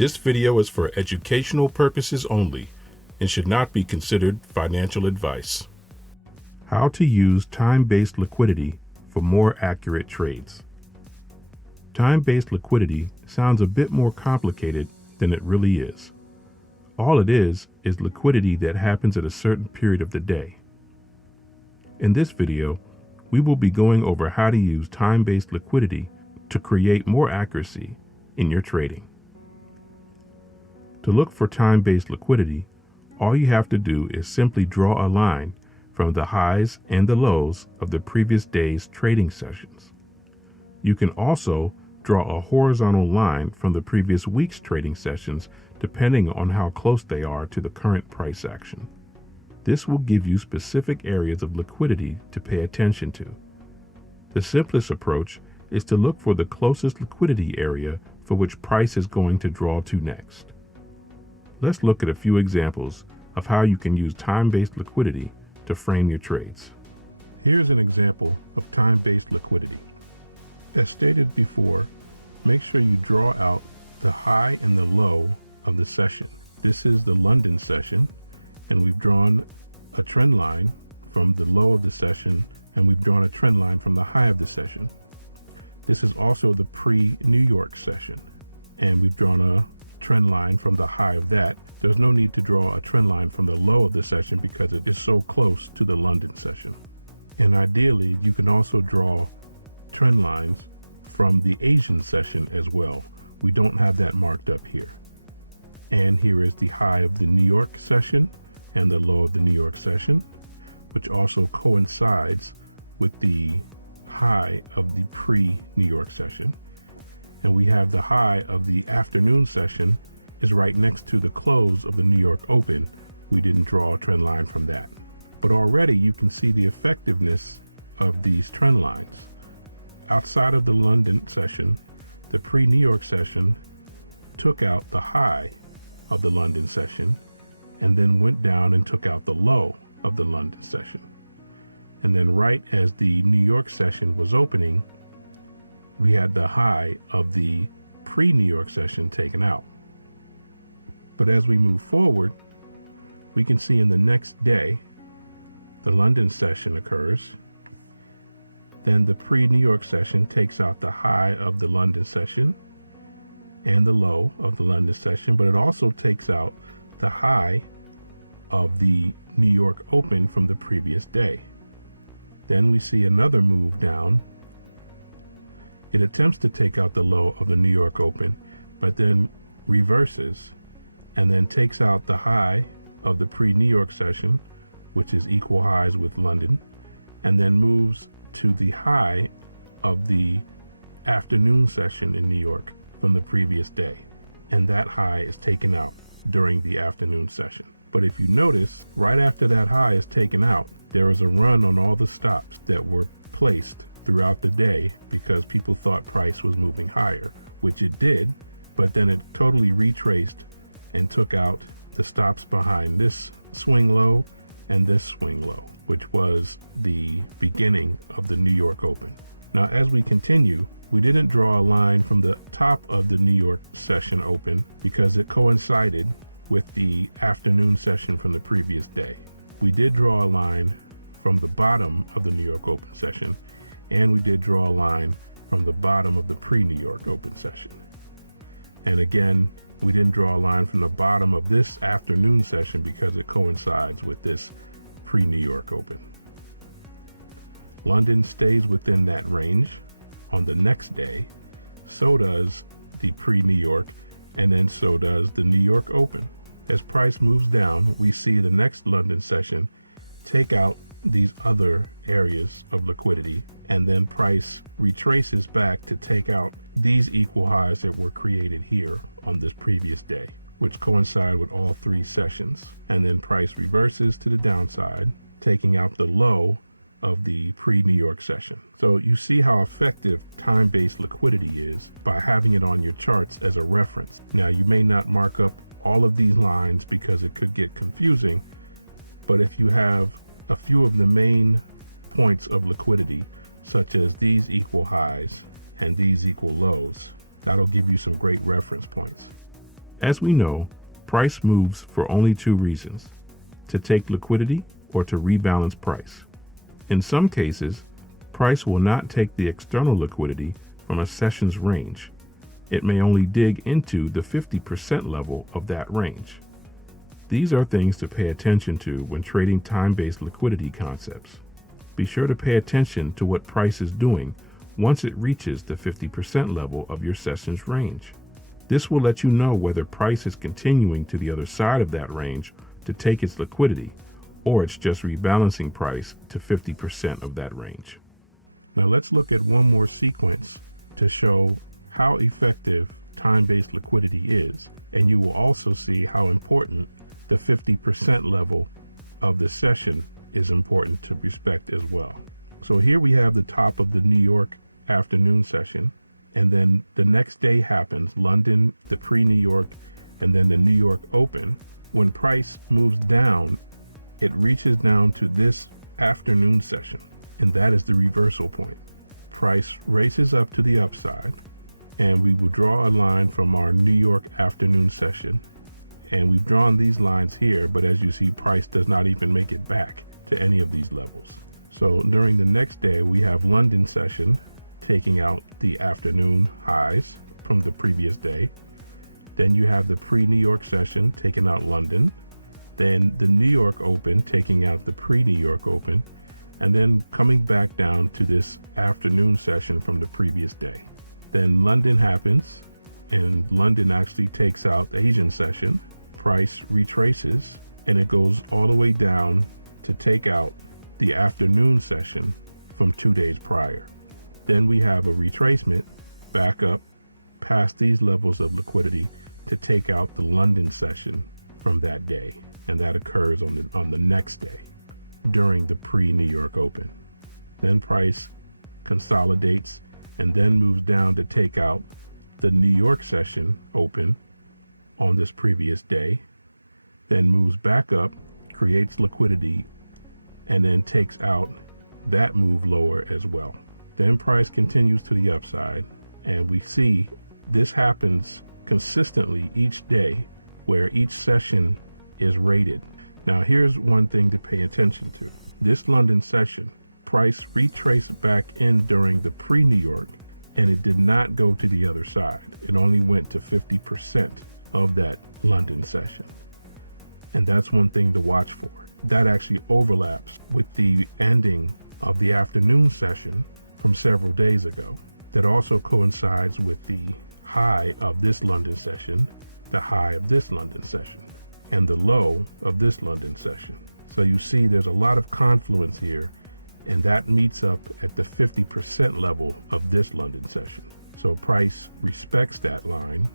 This video is for educational purposes only and should not be considered financial advice. How to use time-based liquidity for more accurate trades. Time-based liquidity sounds a bit more complicated than it really is. All it is liquidity that happens at a certain period of the day. In this video, we will be going over how to use time-based liquidity to create more accuracy in your trading. To look for time-based liquidity, all you have to do is simply draw a line from the highs and the lows of the previous day's trading sessions. You can also draw a horizontal line from the previous week's trading sessions depending on how close they are to the current price action. This will give you specific areas of liquidity to pay attention to. The simplest approach is to look for the closest liquidity area for which price is going to draw to next. Let's look at a few examples of how you can use time-based liquidity to frame your trades. Here's an example of time-based liquidity. As stated before, make sure you draw out the high and the low of the session. This is the London session, and we've drawn a trend line from the low of the session, and we've drawn a trend line from the high of the session. This is also the pre-New York session, and we've drawn a trend line from the high of that. There's no need to draw a trend line from the low of the session because it is so close to the London session. And ideally, you can also draw trend lines from the Asian session as well. We don't have that marked up here. And here is the high of the New York session and the low of the New York session, which also coincides with the high of the pre-New York session. And we have the high of the afternoon session is right next to the close of the New York Open. We didn't draw a trend line from that. But already you can see the effectiveness of these trend lines. Outside of the London session, the pre-New York session took out the high of the London session and then went down and took out the low of the London session. And then right as the New York session was opening, we had the high of the pre-New York session taken out. But as we move forward, we can see in the next day, the London session occurs. Then the pre-New York session takes out the high of the London session and the low of the London session, but it also takes out the high of the New York Open from the previous day. Then we see another move down. It attempts to take out the low of the New York Open, but then reverses and then takes out the high of the pre-New York session, which is equal highs with London, and then moves to the high of the afternoon session in New York from the previous day. And that high is taken out during the afternoon session. But if you notice, right after that high is taken out, there is a run on all the stops that were placed throughout the day because people thought price was moving higher, which it did, but then it totally retraced and took out the stops behind this swing low and this swing low, which was the beginning of the New York Open. Now, as we continue, we didn't draw a line from the top of the New York session open because it coincided with the afternoon session from the previous day. We did draw a line from the bottom of the New York Open session, and we did draw a line from the bottom of the pre-New York Open session. And again, we didn't draw a line from the bottom of this afternoon session because it coincides with this pre-New York Open. London stays within that range on the next day. So does the pre-New York, and then so does the New York Open. As price moves down, we see the next London session take out these other areas of liquidity, and then price retraces back to take out these equal highs that were created here on this previous day, which coincide with all three sessions. And then price reverses to the downside, taking out the low of the pre-New York session. So you see how effective time-based liquidity is by having it on your charts as a reference. Now, you may not mark up all of these lines because it could get confusing, but if you have a few of the main points of liquidity, such as these equal highs and these equal lows, that'll give you some great reference points. As we know, price moves for only two reasons: to take liquidity or to rebalance price. In some cases, price will not take the external liquidity from a session's range. It may only dig into the 50% level of that range. These are things to pay attention to when trading time-based liquidity concepts. Be sure to pay attention to what price is doing once it reaches the 50% level of your session's range. This will let you know whether price is continuing to the other side of that range to take its liquidity, or it's just rebalancing price to 50% of that range. Now let's look at one more sequence to show how effective time-based liquidity is, and you will also see how important the 50% level of the session is important to respect as well. So here we have the top of the New York afternoon session, and then the next day happens, London, the pre-New York, and then the New York Open. When price moves down, it reaches down to this afternoon session, and that is the reversal point. Price races up to the upside, and we will draw a line from our New York afternoon session. And we've drawn these lines here, but as you see, price does not even make it back to any of these levels. So during the next day, we have London session taking out the afternoon highs from the previous day. Then you have the pre-New York session taking out London. Then the New York Open taking out the pre-New York Open, and then coming back down to this afternoon session from the previous day. Then London happens, and London actually takes out the Asian session. Price retraces, and it goes all the way down to take out the afternoon session from 2 days prior. Then we have a retracement back up past these levels of liquidity to take out the London session from that day, and that occurs on the next day during the pre-New York Open. Then price consolidates and then moves down to take out the New York session open on this previous day, then moves back up, creates liquidity, and then takes out that move lower as well. Then price continues to the upside, and we see this happens consistently each day where each session is rated. Now here's one thing to pay attention to. This London session, price retraced back in during the pre-New York, and it did not go to the other side. It only went to 50% of that London session. And that's one thing to watch for. That actually overlaps with the ending of the afternoon session from several days ago. That also coincides with the high of this London session, the high of this London session, and the low of this London session. So you see there's a lot of confluence here, and that meets up at the 50% level of this London session. So price respects that line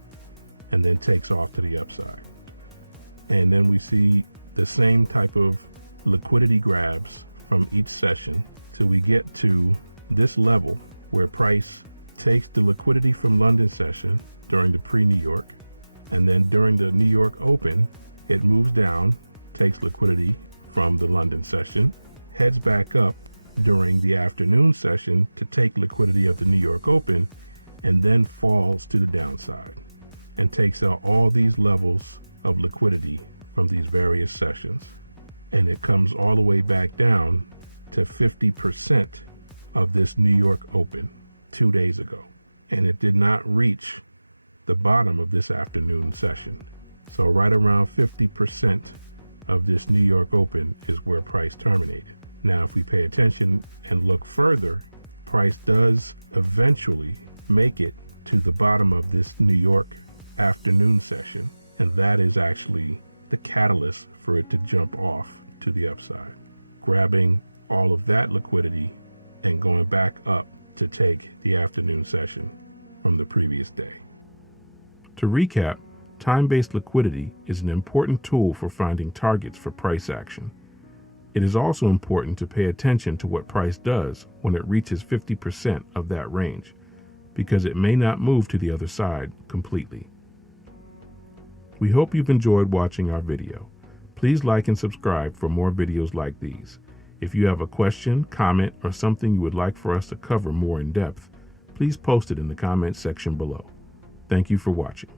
and then takes off to the upside. And then we see the same type of liquidity grabs from each session till we get to this level where price takes the liquidity from London session during the pre-New York, and then during the New York Open, it moves down, takes liquidity from the London session, heads back up during the afternoon session to take liquidity of the New York Open, and then falls to the downside and takes out all these levels of liquidity from these various sessions. And it comes all the way back down to 50% of this New York Open 2 days ago. And it did not reach the bottom of this afternoon session. So right around 50% of this New York Open is where price terminated. Now, if we pay attention and look further, price does eventually make it to the bottom of this New York afternoon session, and that is actually the catalyst for it to jump off to the upside, grabbing all of that liquidity and going back up to take the afternoon session from the previous day. To recap, time-based liquidity is an important tool for finding targets for price action. It is also important to pay attention to what price does when it reaches 50% of that range, because it may not move to the other side completely. We hope you've enjoyed watching our video. Please like and subscribe for more videos like these. If you have a question, comment, or something you would like for us to cover more in depth, please post it in the comment section below. Thank you for watching.